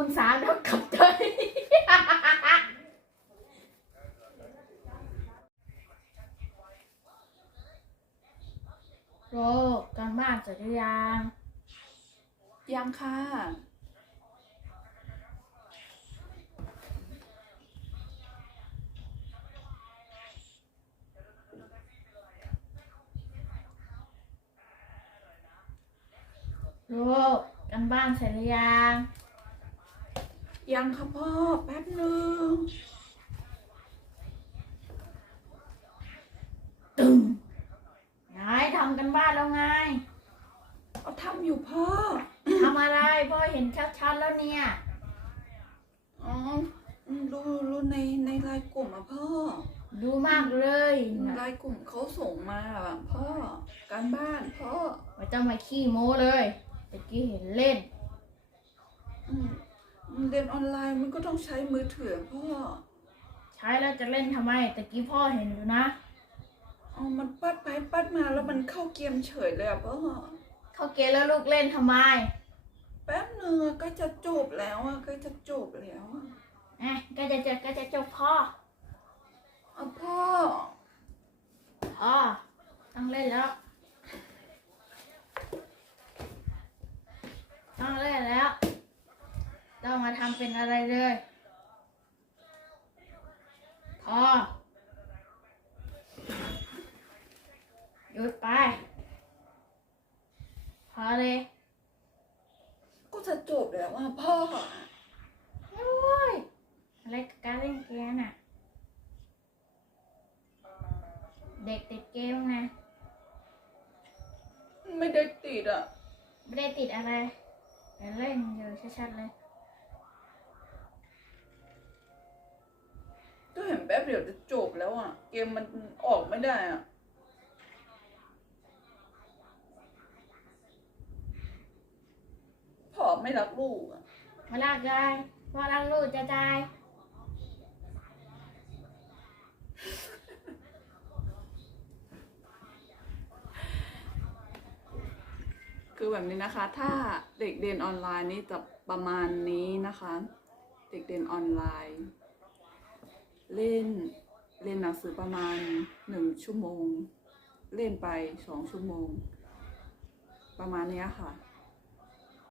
คูณสามเท่ากับเธอโรคการบ้านเสร็จหรือยังยังค่ะ โรคการบ้านเสร็จหรือยัง ยังค่ะพ่อ แป๊บหนึ่งตึงไงทำกันบ้านแล้วไงเอาทำอยู่พ่อทำอะไรพ่อเห็นชัดๆแล้วเนี่ยอ๋อรู้รู้ในในไลน์กลุ่มอะพ่อ ดูมากเลยไลน์กลุ่มเขาส่งมาอะพ่อ การบ้านพ่อไม่ต้องมาขี้โม้เลยตะกี้เห็นเล่น อืม เรียนออนไลน์มันก็ต้องใช้มือถือพ่อใช้แล้วจะเล่นทำไมตะกี้พ่อเห็นอยู่นะอ๋อมันปัดไปปัดมาแล้วมันเข้าเกมเฉยเลยอะพ่อเขาเกณฑ์แล้วลูกเล่นทำไมแป๊บหนึ่งอะก็จะจบแล้วอะก็จะจบแล้วอะเอ๊ะก็จะจะก็จะจบพ่อเอาพ่อพ่อต้องเล่นแล้ว ต้องเล่นแล้วต้องมา ทำเป็นอะไรเลยพ่อหยุดไป พอเลย ก็จะจบแล้วอะพ่อ โอ้ย อะไรกับการเล่นเกมน่ะ เด็กติดเกมนะไม่ได้ติดอะ ไม่ได้ติดอะไรแต่เล่นอยู่ชัดๆเลย เห็นแป๊บเดียวจะจบแล้วอะ เกมมันออกไม่ได้อะพ่อไม่รักลูกอะมาลากยายพอรักลูกจะตายคือแบบนี้นะคะ ถ้าเด็กเรียนออนไลน์นี่จะประมาณนี้นะคะ เด็กเรียนออนไลน์ เล่นเรียนหนังสือประมาณหนึ่งชั่วโมง เล่นไปสองชั่วโมง ประมาณเนี้ยค่ะ